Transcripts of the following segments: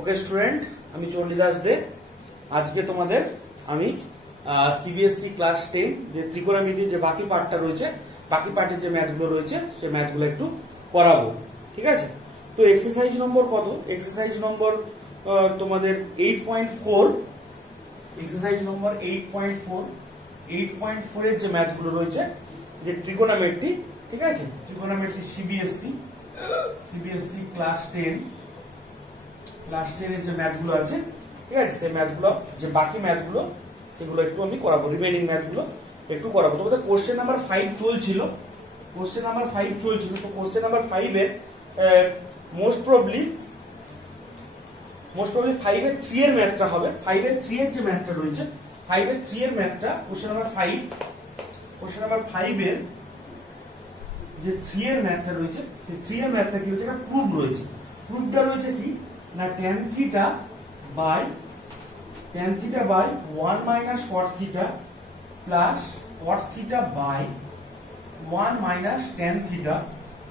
ওকে student, আমি চণ্ডীদাস দে। আজকে তোমাদের আমি সিবিএসসি ক্লাস 10 যে ত্রিকোণমিতির যে বাকি পার্টটা রয়েছে, বাকি পার্টের যে ম্যাথগুলো রয়েছে সেই ম্যাথগুলো একটু করাবো। ঠিক আছে, তো এক্সারসাইজ নম্বর কত? এক্সারসাইজ নম্বর তোমাদের 8.4। এক্সারসাইজ নম্বর 8.4 এর যে ম্যাথগুলো রয়েছে, যে ত্রিকোণমিতি, ঠিক আছে, ত্রিকোণমিতি সিবিএসসি ক্লাস 10 এর যে ম্যাথগুলো আছে, ঠিক আছে, সেই ম্যাথগুলো যে বাকি ম্যাথগুলো সেগুলো একটু আমি করাবো, রিমেইনিং ম্যাথগুলো একটু করাবো। তোমাদের কোশ্চেন নাম্বার 5 চলছিল, তো কোশ্চেন নাম্বার 5 এর মোস্ট প্রবাবলি 5 এর 3 এর ম্যাথটা হবে। 5 এর 3 এর যে ম্যাথটা রয়েছে, 5 এর 3 এর ম্যাথটা কোশ্চেন নাম্বার 5 এর যে 3 এর ম্যাথটা রয়েছে, সেই 3 এর ম্যাথটা কি হচ্ছে, একটা প্রুফ রয়েছে। প্রুফটা রয়েছে কি না, tan theta by 1 minus cot theta plus cot theta by 1 minus tan theta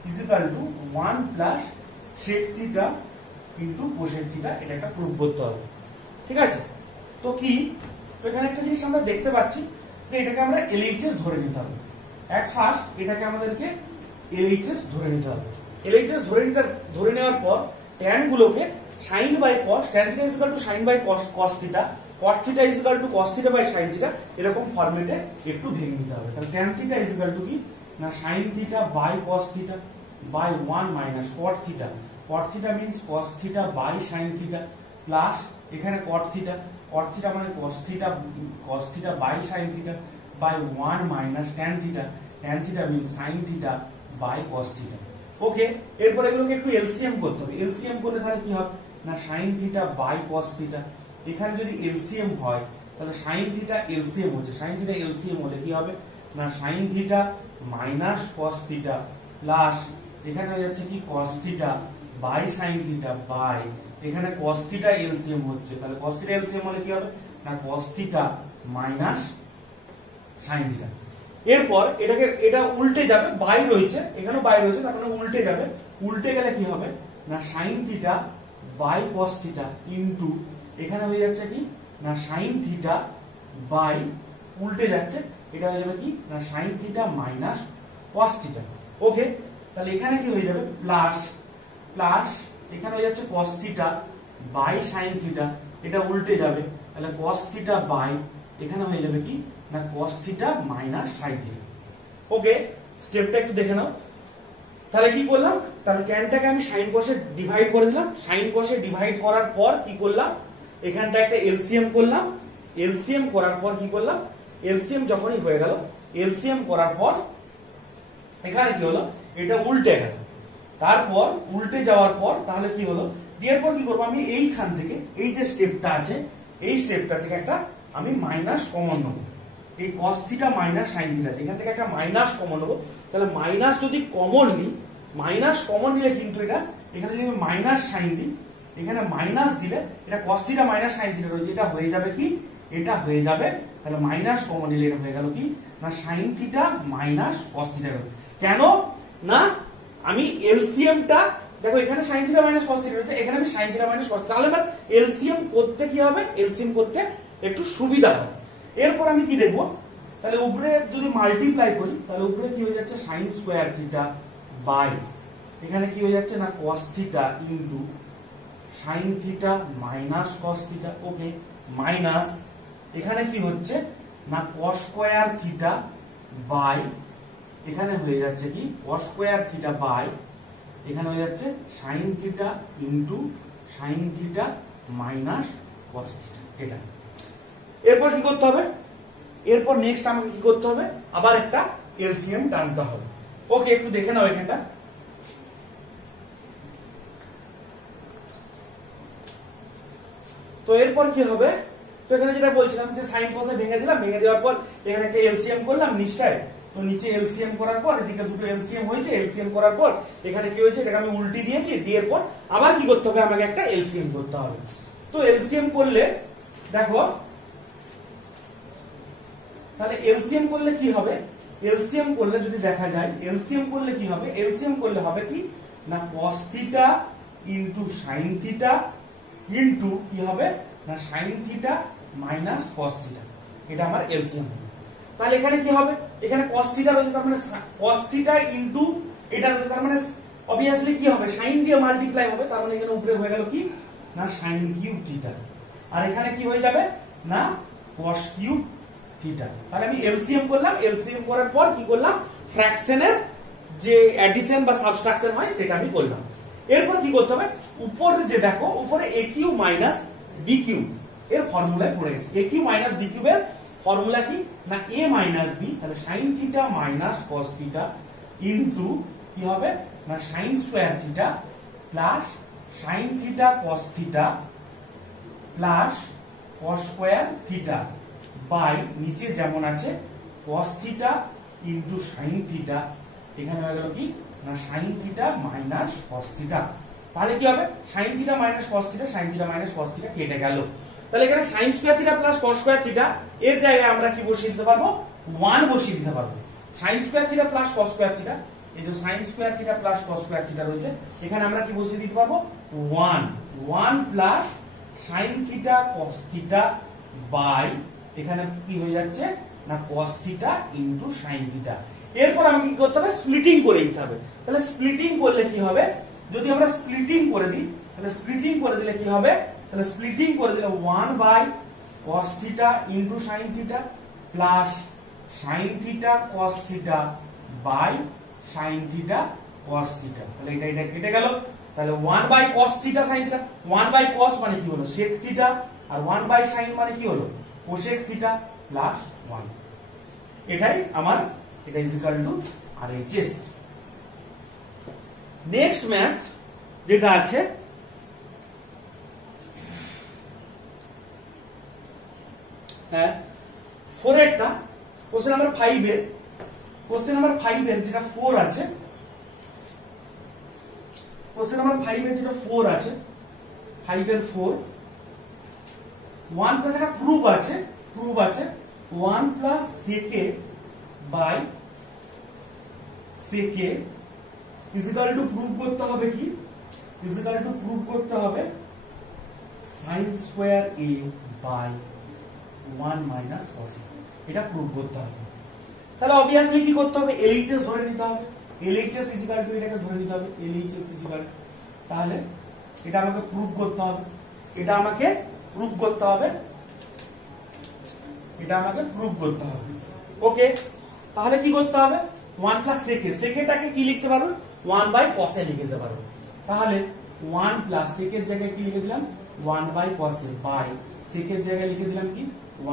is equal to 1 plus sec theta into cosec theta। এটা একটা প্রুফ করতে হবে। ঠিক আছে, তো কি, তো এখানে একটা জিনিস আমরা দেখতে পাচ্ছি যে এটাকে আমরা LHS ধরে নিতে হবে। এট ফার্স্ট এটাকে আমাদেরকে LHS ধরে নিতে হবে। LHS ধরে নেওয়ার পর tan গুলোকে sin by cos, tan theta is equal to sin by cos theta, cot theta is equal to cos theta by sin theta, এরকম ফরম্যাটে একটু ভেঙে নিতে হবে। তাহলে tan theta is equal to কি না, sin theta by cos theta by 1 minus cot theta, cot theta means cos theta by sin theta plus এখানে cot theta মানে cos theta by sin theta by 1 minus tan theta means sin theta by cos theta। ওকে, এরপর এগুলোকে একটু LCM করতে হবে। LCM করলে তাহলে কি হবে না, sin theta by cos theta। এখানে যদি এলসিএম হয় তাহলে sin theta এলসিএম হচ্ছে, sin theta এলসিএম হলে কি হবে না, sin theta minus cos theta plus এখানে হয়ে যাচ্ছে কি cos theta by sin theta by এখানে cos theta এলসিএম হচ্ছে, তাহলে cos theta এলসিএম হলে কি হবে না, cos theta minus sin theta। এরপর এটা উল্টে যাবে, বাই রয়েছে, এখানেও বাই রয়েছে, তার মানে উল্টে যাবে। উল্টে গেলে কি হবে না, sin theta by cos theta into এখানে হয়ে যাচ্ছে কি না, sin theta by উল্টে যাচ্ছে, এটা হয়ে যাবে কি না, sin theta minus cos theta। ওকে, তাহলে এখানে কি হয়ে যাবে, প্লাস এখানে হয়ে যাচ্ছে cos theta by sin theta, এটা উল্টে যাবে, তাহলে cos theta by এখানে হয়ে যাবে কি না, cos theta minus sin theta। ওকে, স্টেপটা একটু দেখে নাও। তাহলে কি করলাম, তাহলে ট্যানটাকে আমি sin cos এ ডিভাইড করে দিলাম। sin cos এ ডিভাইড করার পর কি করলাম, এখানটা একটা এলসিএম করলাম। এলসিএম করার পর কি করলাম, এলসিএম যখনই হয়ে গেল, এলসিএম করার পর এখানে কি হলো, এটা উল্টে গেল। তারপর উল্টে যাওয়ার পর তাহলে কি হলো, দেওয়ার পর কি করবো, আমি এইখান থেকে এই যে স্টেপটা আছে, এই স্টেপটা থেকে একটা আমি মাইনাস কমন নেবো। এই cos theta minus sin theta, এখান থেকে একটা মাইনাস কমন নেবো। তাহলে মাইনাস যদি কমন নিই, মাইনাস কমন নিলে কিন্তু এটা এখানে যদি আমি মাইনাস সাইন দিই, এখানে মাইনাস দিলে এটা cos theta minus sin theta রয়েছে, এটা হয়ে যাবে কি, এটা হয়ে যাবে, তাহলে মাইনাস কমন নিলে এটা হয়ে গেল কি না, sin theta minus cos theta। কেন না, আমি এলসিএমটা দেখো, এখানে sin theta minus cos theta রয়েছে, এখানে আমি sin theta মাইনাস cos, তাহলে এবার এলসিএম করতে কি হবে, এলসিএম করতে একটু সুবিধা হবে। এরপর আমি কি দেখবো, তাহলে উপরে যদি মাল্টিপ্লাই করি তাহলে উপরে কি হয়ে যাচ্ছে, sin স্কয়ার থিটা বাই এখানে কি হয়ে যাচ্ছে না, cos theta into sin theta minus cos theta. Okay, minus এখানে কি হচ্ছে না, cos স্কয়ার থিটা বাই এখানে হয়ে যাচ্ছে কি, cos স্কয়ার থিটা বাই এখানে হয়ে যাচ্ছে sin theta into sin theta minus cos theta. এটা এরপর কি করতে হবে, এরপর নেক্সট আমাকে কি করতে হবে, আবার একটা এলসিএম টানতে হবে। ওকে, একটু দেখে নাও এখানটা। তো এরপর কি হবে, তো এখানে যেটা বলছিলাম যে sin cos এ ভেঙে দিলাম, ভেঙে দেওয়ার পর এখানে একটা এলসিএম করলাম নিচটায়, তো নিচে এলসিএম করার পর এদিকে দুটো এলসিএম হয়েছে। এলসিএম করার পর এখানে কি হয়েছে, এটাকে আমি উল্টি দিয়েছি, দেওয়ার পর আবার কি করতে হবে, আমাকে একটা এলসিএম করতে হবে। তো এলসিএম করলে দেখো, তাহলে এলসিএম করলে কি হবে, এলসিএম করলে যদি দেখা যায়, এলসিএম করলে কি হবে, এলসিএম করলে হবে কি না, cos theta into sin theta into কি হবে না sine theta minus cos theta, এটা আমার এলসিএম হবে। তাহলে এখানে কি হবে, এখানে কস থিটা রয়েছে, তার মানে কস থিটা ইনটু এটা রয়েছে, তার মানে অবভিয়াসলি কি হবে সাইন দিয়ে মাল্টিপ্লাই হবে, তার মানে এখানে উপরে হয়ে গেল কি না সাইন কিউব থিটা, আর এখানে কি হয়ে যাবে না কস কিউব থিটা। তাহলে আমি এলসিএম করলাম, এলসিএম করার পর কি করলাম ফ্র্যাকশনের যে অ্যাডিশন বা সাবট্রাকশন হয় সেটা আমি করলাম। এরপর কি করতে হবে, উপরে যে দেখো উপরে A cube minus B cube এর ফর্মুলায় পড়ে গেছে। A cube minus B cube এর ফর্মুলা কি না এ মাইনাস বি, তাহলে sine theta minus cos theta into কি হবে না sine square theta plus sine theta cos theta plus cos square theta by নিচে যেমন আছে cos theta into sine theta, এখানে হয়ে গেল কি না sine theta minus cos theta. তাহলে কি হবে sign theta minus cos theta, sign theta minus cos theta কেটে গেল। তাহলে এখানে sign square theta plus cos square theta এর জায়গায় আমরা কি বসিয়ে দিতে পারবো 1 বসিয়ে দিতে পারবো। Sine square theta plus cos square theta, এই যে sine square theta plus cos square theta রয়েছে, এখানে আমরা কি বসিয়ে দিতে পারবো 1 plus sine theta cos theta by এখানে কি হয়ে যাচ্ছে না cos theta into sine theta. এরপর আমাকে কি করতে হবে স্প্লিটিং করে দিতে হবে। তাহলে স্প্লিটিং করলে কি হবে, যদি আমরা স্প্লিটিং করে দিই তাহলে স্প্লিটিং করে দিলে কি হবে, তাহলে স্প্লিটিং করে দিলে 1 by cos theta into sin theta plus sin theta cos theta by sin theta cos theta, তাহলে এটা কেটে গেল। তাহলে 1 by cos theta sin theta, 1 by cos মানে কি হলো sec থিটা, আর 1 বাই sin মানে কি হলো cosec থিটা প্লাস 1, এটাই আমার এটা is equal two RHS। Next math যেটা আছে হ্যাঁ 4 এরটা কোশ্চেন নাম্বার 5 এর, কোশ্চেন নাম্বার 5 এর যেটা 4 আছে, কোশ্চেন নাম্বার 5 এর যেটা 4 আছে 5 এর 4 1 প্লাস একটা প্রুফ আছে 1 plus sec by sec is equal to proof করতে হবে কি, ইজ ইকুয়াল টু প্রুফ করতে হবে sin square a by 1 minus cos a, এটা প্রুফ করতে হবে। তাহলে অবভিয়াসলি কি করতে হবে LHS ধরে নিতে হবে, LHS ইজ ইকুয়াল টু এটাকে ধরে নিতে হবে LHS ইজ ইকুয়াল, তাহলে এটা আমাকে প্রুফ করতে হবে, এটা আমাকে প্রুফ করতে হবে, এটা আমাকে প্রুফ করতে হবে। ওকে, তাহলে কি করতে হবে 1 প্লাস sec a, sec টাকে কি লিখতে পারবো 1 বাই cos a লিখে দিতে পারবো। তাহলে 1 প্লাস sec এর জায়গায় কি লিখে দিলাম 1 by cos a by sec এর জায়গায় লিখে দিলাম কি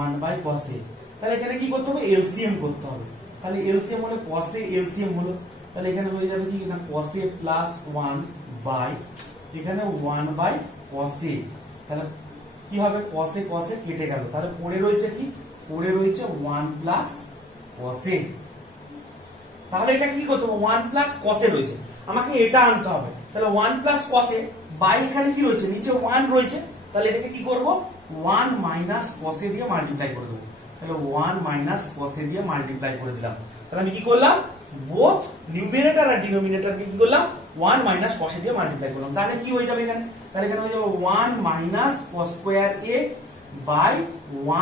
1 বাই cos a। তাহলে এখানে কি করতে হবে এলসিএম করতে হবে, তাহলে এলসিএম হলে cos a এলসিএম হলো, তাহলে এখানে হয়ে যাবে কি না cos a প্লাস 1 বাই এখানে 1 বাই cos a, তাহলে কি হবে cos a কেটে গেল, তাহলে পড়ে রয়েছে কি পড়ে রয়েছে 1 প্লাস cos a। তাহলে এটা কি করতে হবে 1 প্লাস cos a রয়েছে, আমাকে এটা আনতে হবে, তাহলে 1 প্লাস cos a বাই এখানে কি রয়েছে নিচে 1 রয়েছে, তাহলে এটাকে কি করব 1 মাইনাস cos a দিয়ে মাল্টিপ্লাই করে দেবো, তাহলে 1 মাইনাস cos a দিয়ে মাল্টিপ্লাই করে দিলাম। তাহলে আমি কি করলাম বোথ নিউমারেটর আর ডিনোমিনেটরকে কি করলাম 1 মাইনাস cos a দিয়ে মাল্টিপ্লাই করলাম, তাহলে কি হয়ে যাবে এখানে, তাহলে এখানে হয়ে যাবে 1 minus cos square a by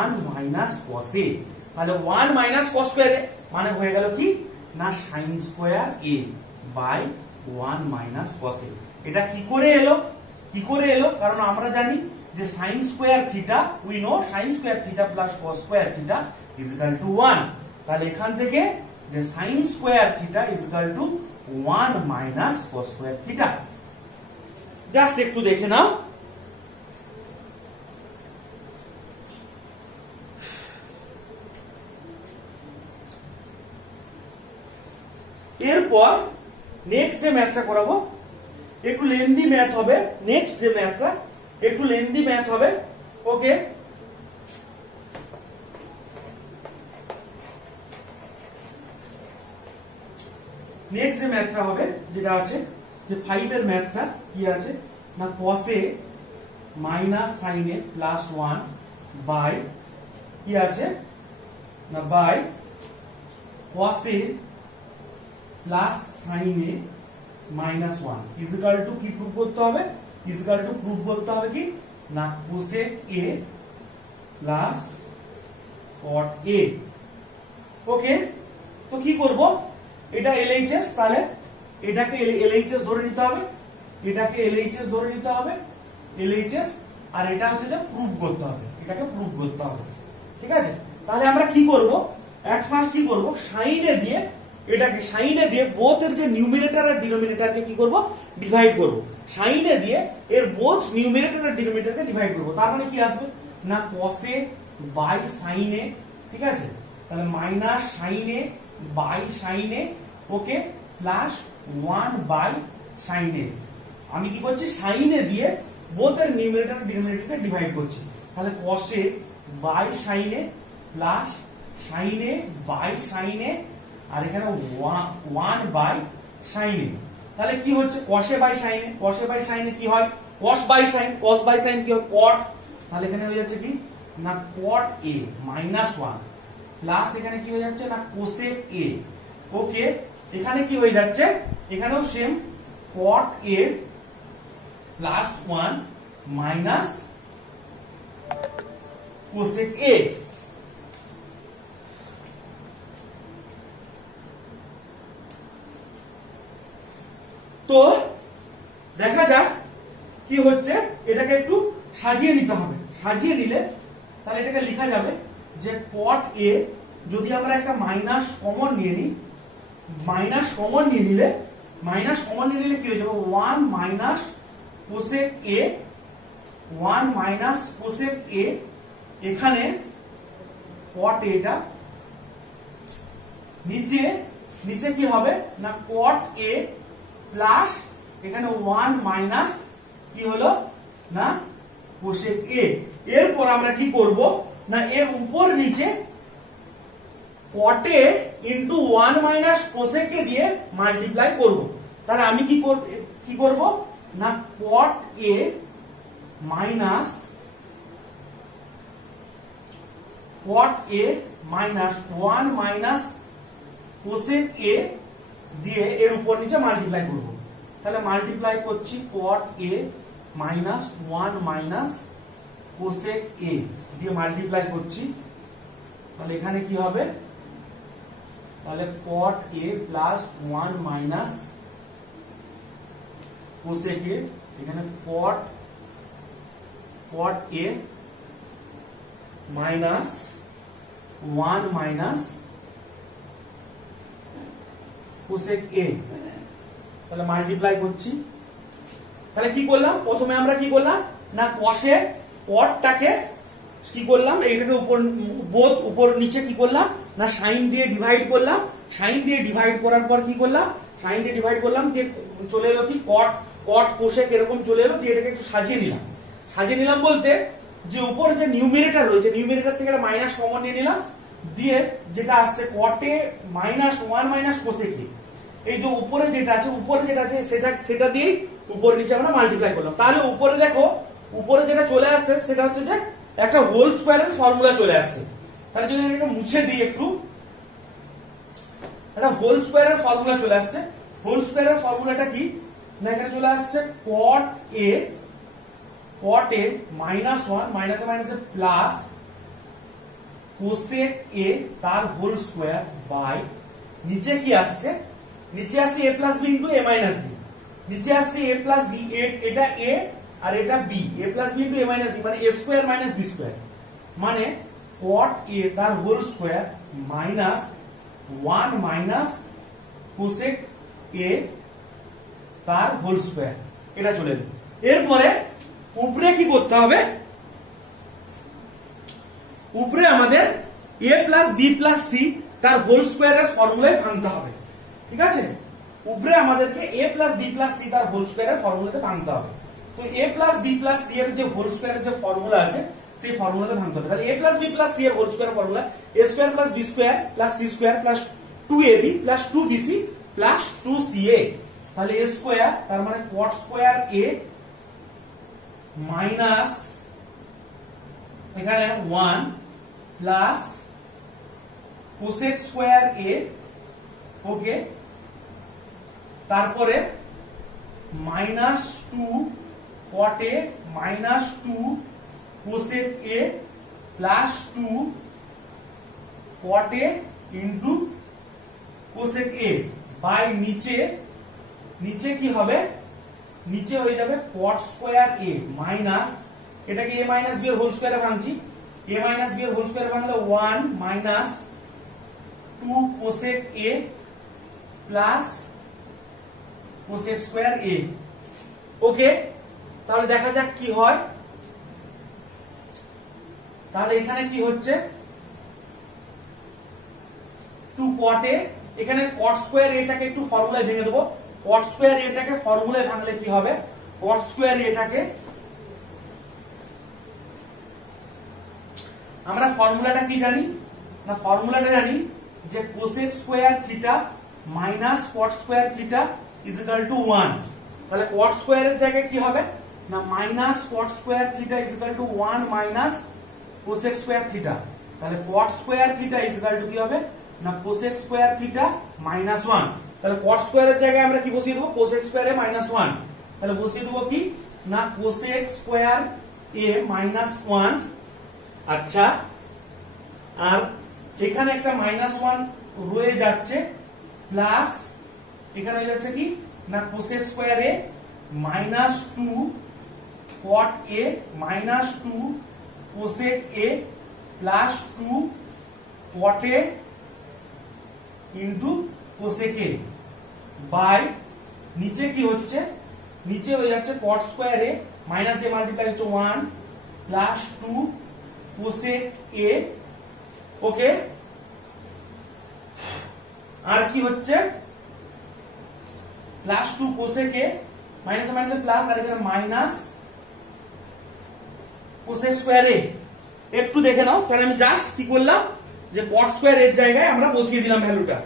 1 minus cos a, তাহলে 1 মাইনাস cos স্কয়ার a মানে হয়ে গেল কি না sin square a by 1 minus cos a। এটা কি করে এলো কারণ আমরা জানি যে sin square theta we know sin square theta plus cos square theta is equal to 1, তাহলে এখান থেকে যে sin square theta is equal to 1 minus cos square theta. Just একটু দেখে নাও, এরপর নেক্সট যে ম্যাথটা করাবো একটু লেন্দি ম্যাথ হবে, নেক্সট যে ম্যাথটা একটু লেন্দি ম্যাথ হবে। ওকে, নেক্সট যে ম্যাথটা হবে যেটা আছে যে 5 এর ম্যাথটা কি আছে না cos a minus sin a plus 1 by কি আছে না by cos a plus sin a minus 1 is equal to কি প্রুফ করতে হবে, ইজ ইকুয়াল টু প্রুফ করতে হবে কি না কোসেক এ প্লাস কট এ। ওকে, তো কি করব, এটা এলএইচএস, তাহলে এটাকে এলএইচএস ধরে নিতে হবে, এটাকে এলএইচএস ধরে নিতে হবে, এলএইচএস, আর এটা হচ্ছে যে প্রুফ করতে হবে, এটাকে প্রুফ করতে হবে। ঠিক আছে, তাহলে আমরা কি করব, এট ফার্স্ট কি করব, সাইনে দিয়ে এটাকে সাইনে দিয়ে বোথ এর যে নিউমিনেটর আর ডিনোমিনেটরকে কি করব, ডিভাইড করব। সাইনে দিয়ে এর বোথ নিউমিনেটর আর ডিনোমিনেটরকে ডিভাইড করব। তার মানে কি আসবে না কসে বাই সাইনে। ঠিক আছে, তাহলে মাইনাস সাইনে বাই সাইনে, ওকে, প্লাস 1 বাই সাইনে। আমি কি করছি, সাইনে দিয়ে বোথ এর নিউমিনেটর আর ডিনোমিনেটরকে ডিভাইড করছি। তাহলে কসে বাই সাইনে প্লাস সাইনে বাই সাইনে, আর এখানে 1 বাই সাইনে। তাহলে কি হচ্ছে, কসে বাই সাইনে, কসে বাই সাইনে কি হয়, cos by sine, cos by sine কি হয়, কট। তাহলে এখানে হয়ে যাচ্ছে কি না কট এ মাইনাস 1 প্লাস এখানে কি হয়ে যাচ্ছে না কোসেক এ। ওকে, এখানে কি হয়ে যাচ্ছে, এখানেও same cot a plus 1 minus cosec a. তো দেখা যাক কি হচ্ছে, এটাকে একটু সাজিয়ে নিতে হবে। সাজিয়ে নিলে তাহলে এটাকে লেখা যাবে যে কট এ, যদি আমরা একটা মাইনাস কমন নিয়ে নিই, মাইনাস কমন নিয়ে নিলে, মাইনাস কমন নিয়ে নিলে কি হয়ে যাবে 1 minus cosec A, 1 minus cosec a. এখানে কট এটা নিচে, নিচে কি হবে না কট এ প্লাস এখানে 1 মাইনাস কি হলো না কোসেক এ। এরপর আমরা কি করব না এর উপর নিচে cot a into 1 minus cosec a দিয়ে মাল্টিপ্লাই করব। তাহলে আমি কি করব না cot a minus cot a minus 1 minus cosec a দিয়ে এর উপর নিচে মাল্টিপ্লাই করব। তাহলে মাল্টিপ্লাই করছি cot a minus 1 minus cosec a দিয়ে মাল্টিপ্লাই করছি। তাহলে এখানে কি হবে, তাহলে cot a plus 1 minus cosec a, এখানে cot a minus 1 minus cosec a. তাহলে মাল্টিপ্লাই করছি। তাহলে কি করলাম, প্রথমে আমরা কি করলাম না কষে কটটাকে কি করলাম, এইটাকে উপর বোথ উপর নিচে কি করলাম না সাইন দিয়ে ডিভাইড করলাম। সাইন দিয়ে ডিভাইড করার পর কি করলাম, সাইন দিয়ে ডিভাইড করলাম, দিয়ে চলে এলো কি কট কট কোসেক এরকম চলে এলো, দিয়ে এটাকে একটু সাজিয়ে নিলাম। সাজিয়ে নিলাম বলতে যে উপরে যে নিউমিনেটর রয়েছে, নিউমিনেটর থেকে একটা মাইনাস কমন নিয়ে নিলাম, দিয়ে যেটা আসছে কটে মাইনাস 1 মাইনাস কোসেক এ। এই যে উপরে যেটা আছে, উপরে যেটা আছে সেটা দিয়ে উপর নিচে আমরা মাল্টিপ্লাই করলাম। তাহলে উপরে দেখো, উপরে যেটা চলে আসছে সেটা হচ্ছে যে একটা হোল স্কয়ারের ফর্মুলা চলে আসছে। তাহলে যদি আমি এটা মুছে দিই একটু, একটা হোল স্কয়ারের ফর্মুলা চলে আসছে। হোল স্কয়ারের ফর্মুলাটা কি না এখানে চলে আসছে কট এ মাইনাস 1 মাইনাসে মাইনাসে প্লাস কোসেক এ তার হোল স্কয়ার বাই নিচে কি আসছে, নিচে আসছে a plus b into a minus b, নিচে আসছে a প্লাস বি, এটা a আর এটা b, a plus b into a minus b মানে a square minus b square, মানে কট এ তার whole square minus 1 minus cosec a তার whole square, এটা চলে এলো। এরপরে উপরে কি করতে হবে, উপরে আমাদের a plus b plus c তার হোল স্কয়ারের ফর্মুলায় ভাঙতে হবে। ঠিক আছে, উপরে আমাদেরকে a plus b plus c তার হোল স্কয়ারের ফর্মুলাতে ভাঙতে হবে। তো a plus b plus c এর যে হোল স্কয়ারের যে ফর্মুলা আছে সেই ফর্মুলাতে ভাঙতে হবে। তাহলে a plus b plus c এর whole square formula a square plus b square plus c square plus 2ab plus 2bc plus 2ca। তাহলে a স্কয়ার তার মানে cot স্কয়ার a মাইনাস এখানে 1 plus cosec square a, okay, তারপরে minus 2 cot a minus 2 cosec a plus 2 cot a into cosec a by নিচে কি হবে, নিচে হয়ে যাবে কট স্কোয়ার এ মাইনাস, এটাকে এ মাইনাস বি এর হোল স্কোয়ারে ভাঙছি, এ মাইনাস বি এর হোল স্কোয়ারে ভাঙলে 1 minus 2 cosec a plus cosec square a. Okay, তাহলে দেখা যাক কি হয়। তাহলে এখানে কি হচ্ছে 2 কট এ, এখানে কট স্কোয়ার এটাকে একটু ফর্মুলায় ভেঙে দেবো। কট স্কোয়ার এটাকে ফর্মুলায় ভাঙলে কি হবে, কট স্কোয়ার এটাকে আমরা ফর্মুলাটা কি জানি না, ফর্মুলাটা জানি যে cosec square theta minus cot square theta is equal to 1। তাহলে কট স্কোয়ারের জায়গায় কি হবে না minus cot square theta is equal to 1 minus cosec square theta. তাহলে cot square theta is equal to কি হবে না কোসেক স্কোয়ার থিটা মাইনাস 1। তাহলে কট স্কোয়ারের জায়গায় আমরা কি বসিয়ে দেবো, কোসেক স্কোয়ার এ মাইনাস 1। তাহলে বসিয়ে দেবো কি না কোসেক স্কোয়ার এ মাইনাস 1। আচ্ছা, আর এখানে একটা মাইনাস 1 রয়ে যাচ্ছে, প্লাস এখানে হয়ে যাচ্ছে কি না cosec square a minus 2 cot a minus 2 cosec a plus 2 cot a into cosec a by নিচে কি হচ্ছে, নিচে হয়ে যাচ্ছে কট স্কোয়ার এ মাইনাস দিয়ে মাল্টিপ্লাই হচ্ছে 1 প্লাস 2 কোসেক এ। ওকে, আর কি হচ্ছে plus 2 cosec a minus minus plus, আর এখানে মাইনাস কোসেক স্কোয়ার এ। একটু দেখে নাও, তাহলে আমি জাস্ট কি করলাম যে কট স্কোয়ার এর জায়গায় আমরা বসিয়ে দিলাম ভ্যালুটা।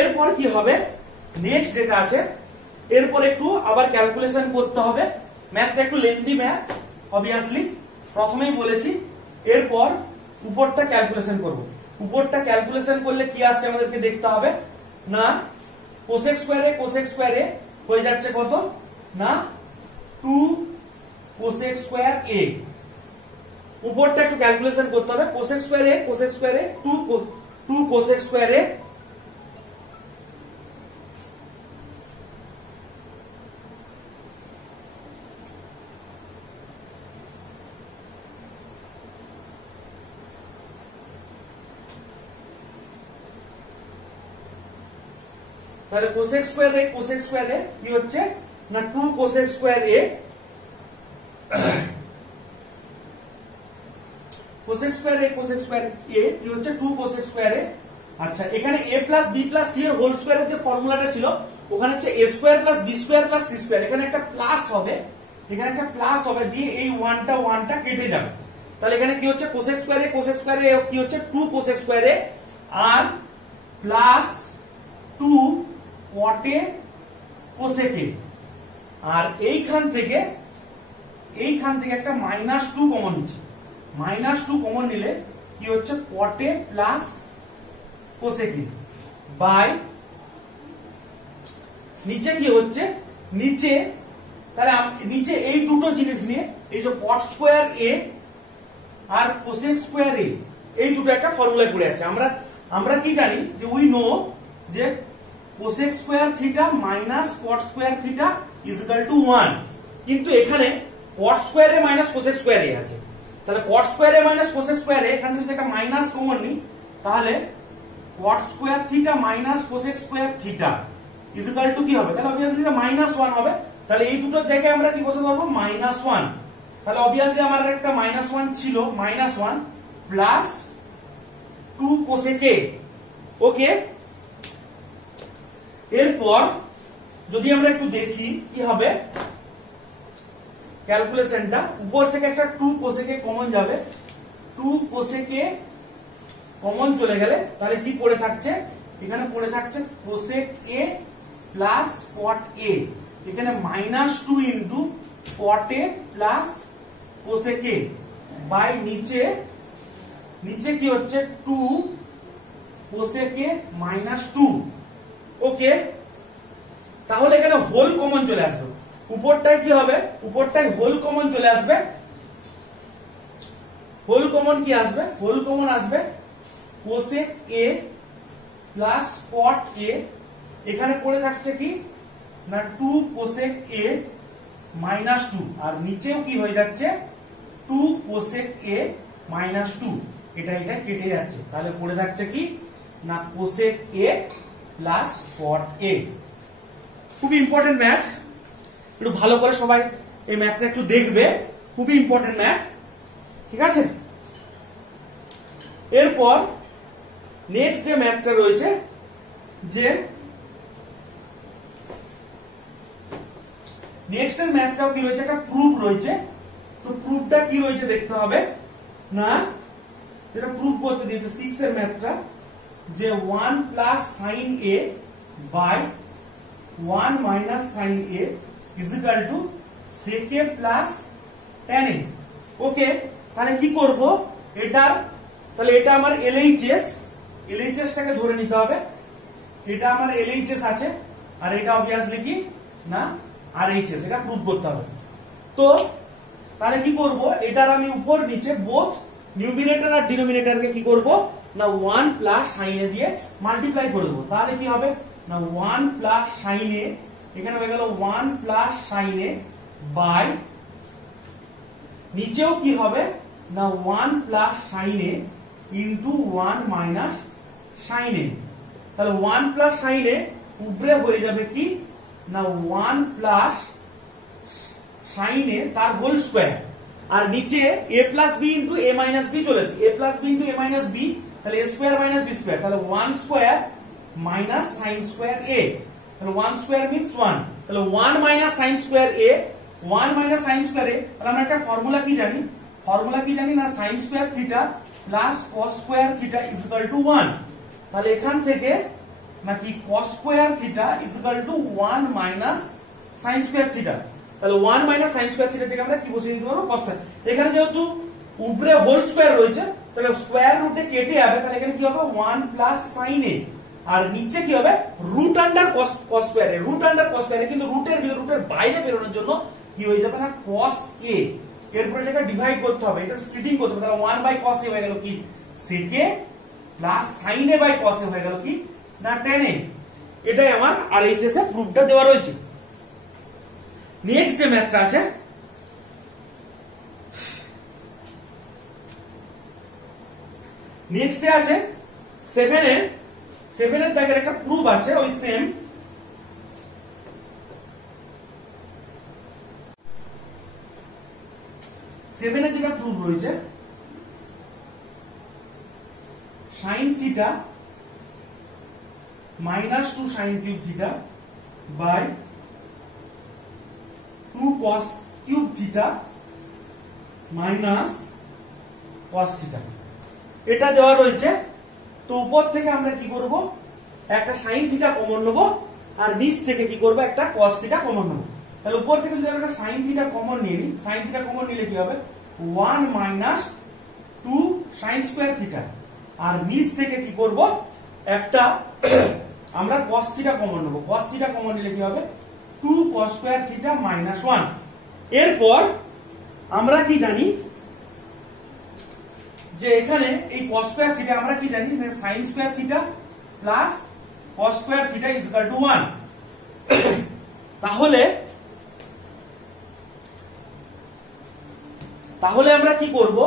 এরপর কি হবে, নেক্সট যেটা আছে এরপর একটু আবার ক্যালকুলেশন করতে হবে। ম্যাথটা একটু লেন্থি ম্যাথ অবভিয়াসলি, প্রথমেই বলেছি। এরপর উপরটা ক্যালকুলেশন করব। উপরটা ক্যালকুলেশন করলে কি আসছে আমাদেরকে দেখতে হবে না কোসেক স্কোয়ারে হয়ে যাচ্ছে কত না 2 কোসেক স্কোয়ার এ। উপরটা একটু ক্যালকুলেশন করতে হবে। কোসেক স্কোয়ারে 2 কোসেক স্কোয়ার এ তাহলে কোসেক স্কোয়ারে কি হচ্ছে না 2 cosec square a, cosec square a কি হচ্ছে 2 কোসেক স্কোয়ার এ। আচ্ছা, এখানে a plus b plus c এর হোল স্কোয়ারের যে ফর্মুলাটা ছিল ওখানে হচ্ছে a square plus b square plus c square, এখানে একটা প্লাস হবে, এখানে একটা প্লাস হবে দিয়ে এই ওয়ানটা কেটে যাবে। তাহলে এখানে কি হচ্ছে কোসেক স্কোয়ারে কি হচ্ছে 2 কোসেক স্কোয়ার এ আর plus 2 cot a cosec a, আর এইখান থেকে একটা মাইনাস 2 কমন নিচ্ছে। মাইনাস 2 কমন নিলে কি হচ্ছে cot a plus cosec a by নিচে কি হচ্ছে নিচে, তাহলে নিচে এই দুটো জিনিস নিয়ে এই যে কট square a R cosec square এ এই দুটো একটা ফর্মুলায় পড়ে আছে। আমরা কি জানি যে উই নো যে cosec square theta minus cot square theta is equal to 1, কিন্তু এখানে কট square a minus cosec square এ আছে। তাহলে cot square a minus cosec square এ এখান থেকে একটা মাইনাস কমন নিই, তাহলে cot square theta minus cosec square theta is equal to কি হবে, তাহলে অবভিয়াসলি এটা -1 হবে। তাহলে এই দুটোর জায়গায় আমরা কি বসাতে পারবো -1। তাহলে অবভিয়াসলি আমার একটা -1 ছিল, -1 প্লাস 2 কোসেক এ। ওকে, এরপর যদি আমরা একটু দেখি কি হবে ক্যালকুলেশনটা, উপর থেকে একটা 2 কোসেক এ কমন যাবে, 2 কোসেক এ কমন চলে গেলে তাহলে কি পড়ে থাকছে, এখানে পড়ে থাকছে cosec a plus cot a, এখানে -2 into cot a plus cosec a by নিচে নিচে কি হচ্ছে 2 কোসেক এ মাইনাস 2। ওকে, তাহলে এখানে হোল কমন চলে আসবে। উপরটায় কি হবে, উপরটায় হোল কমন চলে আসবে। হোল কমন কি আসবে, হোল কমন আসবে cosec a plus cot a. এখানে পড়ে থাকছে কি না 2 কোসেক এ মাইনাস 2, আর নিচেও কি হয়ে যাচ্ছে 2 কোসেক এ মাইনাস 2। এটা এটা কেটে যাচ্ছে, তাহলে পড়ে থাকছে কি না কোসেক এ প্লাস কট এ। খুবই ইম্পর্টেন্ট ম্যাথ, একটু ভালো করে সবাই এই ম্যাথটা একটু দেখবে, খুবই ইম্পর্টেন্ট ম্যাথ। ঠিক আছে, এরপর নেক্সট যে ম্যাথটা রয়েছে, যে নেক্সট এর ম্যাথটাও কি রয়েছে, একটা প্রুফ রয়েছে। তো প্রুফটা কি রয়েছে দেখতে হবে না, যেটা প্রুফ করতে দিয়েছে 6 এর ম্যাথটা, যে 1 plus sine a by 1 minus sine a is equal to sec a plus tan a. Okay, তাহলে কি করব, এটার তাহলে এটা আমার এলএইচএস, এলএইচএস টাকে ধরে নিতে হবে। এটা আমার এলএইচএস আছে, আর এটা অবভিয়াসলি কি না আরএইচএস, এটা প্রুফ করতে হবে। তো তাহলে কি করব, এটার আমি উপর নিচে বোথ নিউমিনেটর আর ডিনোমিনেটরকে কি করব না 1 প্লাস সাইন এ দিয়ে মাল্টিপ্লাই করে দেবো। তাহলে কি হবে না 1 প্লাস সাইন এ, এখানে হয়ে গেল 1 প্লাস সাইন এ বাই, নিচেও কি হবে না 1 প্লাস সাইন এ ইন্টু 1 মাইনাস সাইন এ। তাহলে 1 প্লাস সাইন এ উপরে হয়ে যাবে কি না 1 প্লাস সাইন এ তার হোল স্কোয়ার, আর নিচে a plus b into a minus b চলে আসে, a plus b into a minus B, তাহলে a square minus b square, তাহলে 1 square minus sine square a, তাহলে 1 স্কোয়ার মিন্স 1, তাহলে 1 minus sine square a, 1 minus sine square a. তাহলে আমরা একটা formula কি জানি, ফর্মুলা কি জানি না sine square theta plus cos square theta is equal to 1। তাহলে এখান থেকে নাকি কস square theta is equal to 1 minus sine square theta, তাহলে 1 মাইনাস সাইন স্কোয়ার থিটা থেকে আমরা কি বসিয়ে দিতে পারবো কস স্কোয়ার। এখানে যেহেতু উপরে হোল স্কোয়ার রয়েছে, তাহলে স্কোয়ার রুটে কেটে যাবে, তাহলে এখানে কি হবে 1 প্লাস সাইন এ, আর নিচে কি হবে রুট আন্ডার কস স্কোয়ার এ, রুট আন্ডার কস স্কোয়ার এ, কিন্তু রুটের বাইরে বেরোনোর জন্য কি হয়ে যাবে না কস এ। এরপরে এটাকে ডিভাইড করতে হবে, এটা স্প্লিটিং করতে হবে, তাহলে 1 বাই কস এ হয়ে গেল কি sec a plus sine a by cos a হয়ে গেল কি না tan এ। এটাই আমার আরএইচএস এর প্রুফটা দেওয়া রয়েছে। নেক্সট যে ম্যাথটা আছে, নেক্সট আছে 7 এর দাগের একটা প্রুফ আছে, ওই সেম 7 এর যেটা প্রুফ রয়েছে, sine theta minus 2 sine cube theta by 2 cos cube theta minus cos theta, এটা দেওয়া রয়েছে। তো উপর থেকে আমরা কি করব, একটা সাইন থিটা কমন নেব, আর নিচ থেকে কি করব একটা cos থিটা কমন নেব। তাহলে উপর থেকে যদি আমরা সাইন থিটা কমন নিয়ে নিই, সাইন থিটা কমন নিলে কি হবে 1 মাইনাস 2 সাইন স্কোয়ার থিটা, আর নিচ থেকে কি করব একটা আমরা cos থিটা কমন নেব, cos থিটা কমন নিলে কি হবে 2 cos স্কয়ার থিটা মাইনাস 1। এরপর আমরা কি জানি যে এখানে এই cos স্কয়ার থিটা আমরা কি জানি sin square theta plus cos square theta is equal to 1। তাহলে আমরা কি করব,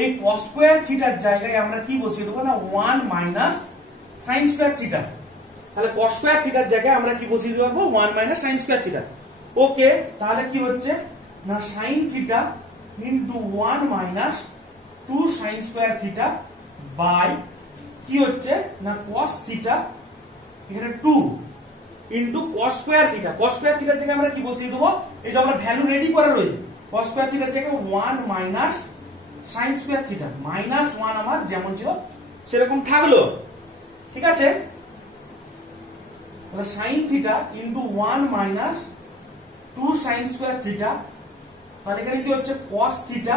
এই cos স্কয়ার থিটার জায়গায় আমরা কি বসিয়ে দেব না 1 মাইনাস sin স্কয়ার থিটা। তাহলে cos স্কয়ার থিটার জায়গায় আমরা কি বসিয়ে দিতে পারবো 1 minus sin square theta. Okay, তাহলে কি হচ্ছে না sin theta into 1 minus 2 sin square theta by কি হচ্ছে না cos থিটা, এখানে 2 into cos square theta. cos square থিটার জায়গায় আমরা কি বসিয়ে দেব, এই যে আমরা ভ্যালু রেডি করা রয়েছে, cos স্কয়ার থিটার জায়গায় 1 minus sin square theta, minus 1 আমার যেমন ছিল সেরকম থাকলো। ঠিক আছে, তাহলে sin theta into 1 minus 2 sin square theta, তাহলে এখানে কি হচ্ছে cos থিটা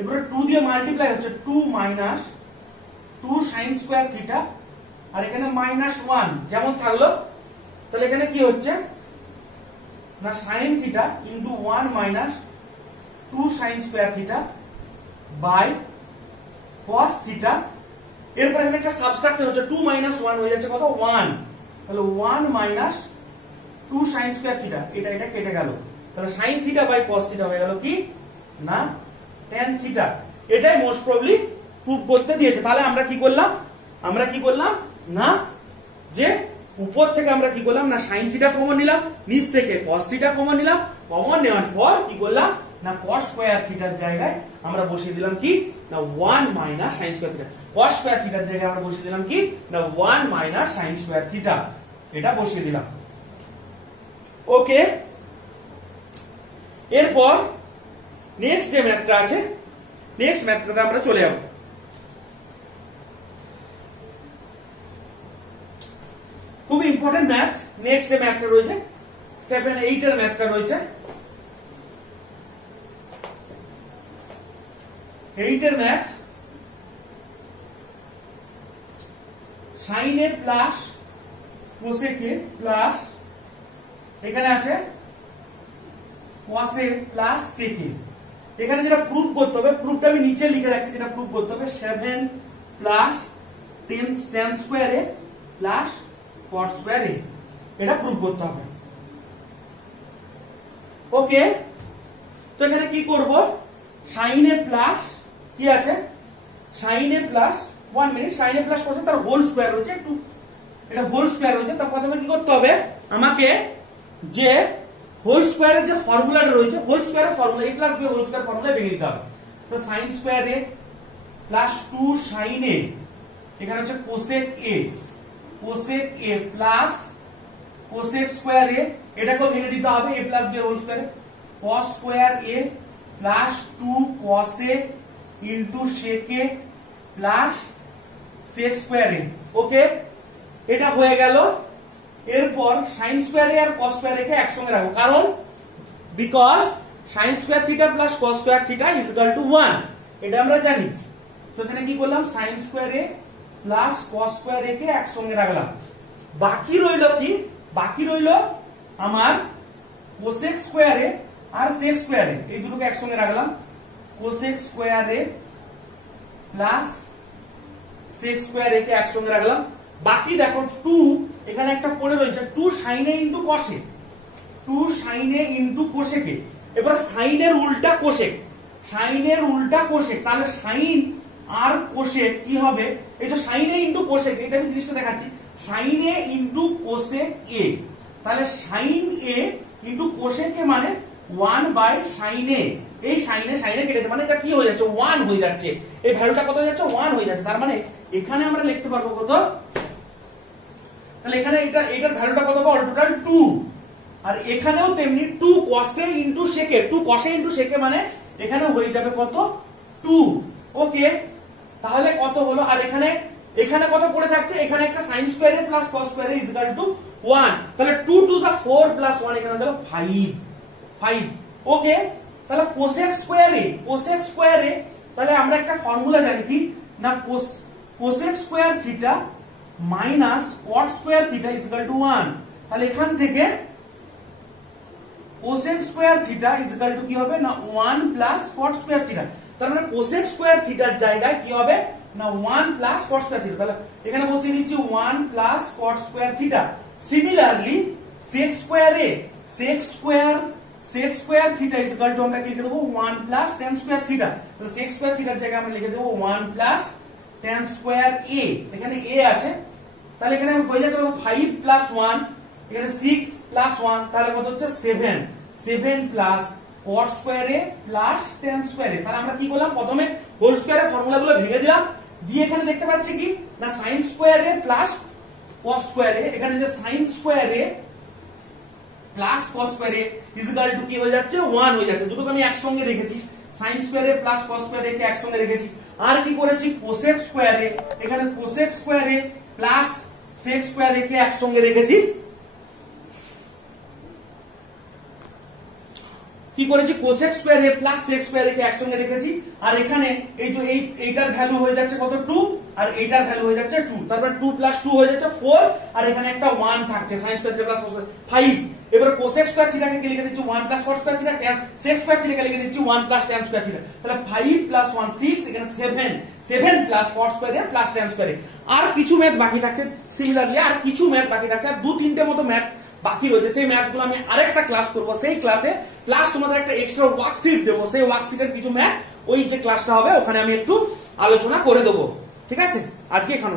এবারে 2 দিয়ে মাল্টিপ্লাই হচ্ছে 2 মাইনাস 2 sin স্কয়ার থিটা, আর এখানে -1 যেমন থাকলো। তাহলে এখানে কি হচ্ছে না sin theta into 1 minus 2 sin square theta by cos theta. এরপর এখানে একটা সাবট্রাকশন হচ্ছে 2 মাইনাস 1 হয়ে যাচ্ছে কত 1, তাহলে 1 মাইনাস 2 sin স্কয়ার থিটা, এটা কেটে গেল, তাহলে sin theta by cos theta হয়ে গেল কি না tan থিটা। এটাই মোস্ট প্রবাবলি প্রুভ করতে দিয়েছে। তাহলে আমরা কি করলাম না যে উপর থেকে আমরা কি করলাম না sin থিটা কমন নিলাম, নিচ থেকে cos থিটা কমন নিলাম, কমন নেওয়ার পর কি করলাম না cos স্কয়ার থিটার জায়গায় আমরা বসিয়ে দিলাম কি না 1 minus sin square theta, cos square থিটার জায়গায় আমরা বসিয়ে দিলাম কি না 1 মাইনাস sin স্কয়ার থিটা, এটা বসিয়ে দিলাম। ওকে, এরপর নেক্সট যে ম্যাথটা আছে, নেক্সট ম্যাথটাতে আমরা চলে যাব। খুব ইম্পর্টেন্ট ম্যাথ। নেক্সট যে ম্যাথটা রয়েছে 7, 8 এর ম্যাথটা রয়েছে। 8 এর math sin a plus cosec a plus এখানে আছে cos a plus sec a। এখানে যেটা প্রুভ করতে হবে, প্রুফটা আমি নিচে লিখে রাখছি, যেটা প্রুভ করতে হবে 7 plus tan square a plus cot square a, এটা প্রুভ করতে হবে। ওকে, তো এখানে কি করব sin a প্লাস কি আছে sin a plus 1 minute sin a plus cos a তার হোল স্কয়ার রয়েছে, একটু এটা হোল স্কয়ার রয়েছে। তার প্রথমে কি করতে হবে আমাকে যে হোল স্কয়ারের যে ফর্মুলাটা রয়েছে, হোল স্কয়ারের formula a plus b whole square formula ভেঙে দিতে হবে। তো sin square a plus 2 sin a, এখানে হচ্ছে cosec a plus cosec square a, এটাকেও ভেঙে দিতে হবে a প্লাস b হোল স্কয়ারে, cos square a plus 2 cos a into sec a plus sec square a। Okay, এটা হয়ে গেল। এরপর sin স্কয়ার a আর cos স্কয়ার a কে একসঙ্গে রাখবো, কারণ because sin square theta plus cos square theta is equal to 1, এটা আমরা জানি। তো এখানে কি করলাম sin square a plus cos square a কে একসঙ্গে রাখলাম। বাকি রইল কি, বাকি রইল আমার cosec স্কয়ার a আর sec স্কয়ার a, এই দুটোকে একসঙ্গে রাখলাম। cosec square a plus sec square a কে একসঙ্গে রাখলাম। বাকি দেখো 2 এখানে একটা পড়ে রয়েছে 2 sin a into cos a, 2 sin a into cosec a। এবার sin এর উল্টা cosec, sin এর উল্টা cosec, তাহলে sin আর cosec কি হবে, এই যে sin a ইনটু cosec, এটা আমি জিনিসটা দেখাচ্ছি, sin a into cosec a, তাহলে sin a into cosec a মানে 1 বাই sin a। এই sin a কেটেছে মানে এটা কি হয়ে যাচ্ছে 1 হয়ে যাচ্ছে, এই ভ্যালুটা কত হয়ে যাচ্ছে 1 হয়ে যাচ্ছে। তার মানে এখানে আমরা লিখতে পারবো কত, তাহলে এখানে এটার ভ্যালুটা কত হবে অল টোটাল 2, আর এখানেও তেমনি 2 cos a into sec a, 2 cos a into sec a মানে এখানে হয়ে যাবে কত 2। ওকে, তাহলে কত হলো, আর এখানে কত পড়ে থাকছে, এখানে একটা sin square a plus cos square a is equal to 1, তাহলে 2 2 যা 4 প্লাস 1 এখানে হলো 5। ওকে, তাহলে cosec স্কয়ার a, তাহলে আমরা একটা ফর্মুলা জানি কি না cosec square theta minus cot square theta is equal to 1, তাহলে এখান থেকে cosec square theta is equal to কি হবে না 1 প্লাস cot স্কয়ার থিটা। তার মানে cosec স্কয়ার থিটার জায়গায় কি হবে না 1 প্লাস cot স্কয়ার থিটা, তাহলে এখানে বসিয়ে দিচ্ছি 1 plus cot square theta. Similarly sec square theta is equal two আমরা কি লিখে দেবো 1 প্লাস tan স্কয়ার থিটা, তাহলে sec স্কয়ার থিটার জায়গায় আমরা লিখে দেবো 1 প্লাস tan স্কয়ার a, এখানে a আছে, তাহলে এখানে হয়ে যাচ্ছে 5 প্লাস 1, এখানে 6 প্লাস 1, তাহলে কত হচ্ছে 7 plus cot square a plus tan square a। তাহলে আমরা কি করলাম, প্রথমে হোল স্কয়ারের ফর্মুলাগুলো ভেঙে দিলাম, দিয়ে এখানে দেখতে পাচ্ছি কি না sin square a plus cos square a, এখানে যে sin square a plus cos square a is equal to কি হয়ে যাচ্ছে 1 হয়ে যাচ্ছে। দুটোকে আমি একসঙ্গে রেখেছি, sin square a plus cos square a কে একসঙ্গে রেখেছি। আর কি করেছি cosec স্কয়ার a, এখানে cosec square a plus sec square a কে একসঙ্গে রেখেছি। কি করেছি কোসেক স্কোয়ার এ প্লাস সেক স্কোয়ার একে একসঙ্গে রেখেছি, আর এখানে এই যে এইটার ভ্যালু হয়ে যাচ্ছে কত 2 আর এইটার ভ্যালু হয়ে যাচ্ছে 2, তারপর 2 প্লাস 2 হয়ে যাচ্ছে 4 আর এখানে একটা 1 থাকছে sin স্কয়ার থিটা প্লাস 5। এবার কোসেক স্কয়ার থিটাকে কে লিখে দিচ্ছি 1 plus cos square theta, tan sec square থিটাকে লিখে দিচ্ছি 1 প্লাস tan স্কয়ার থিটা, তাহলে 5 প্লাস 1 6, এখানে 7 প্লাস cos স্কয়ার এ প্লাস tan স্কয়ার এ। আর কিছু ম্যাথ বাকি থাকছে সিমিলারলি, আর কিছু ম্যাথ বাকি থাকছে, আর 2-3টে মতো ম্যাথ বাকি রয়েছে। সেই ম্যাথগুলো আমি আরেকটা ক্লাস করব, সেই ক্লাসে প্লাস তোমাদের একটা এক্সট্রা ওয়ার্কশিট দেবো, সেই ওয়ার্কশিটের কিছু ম্যাথ ওই যে ক্লাসটা হবে ওখানে আমি একটু আলোচনা করে দেবো। ঠিক আছে, আজকে এখানে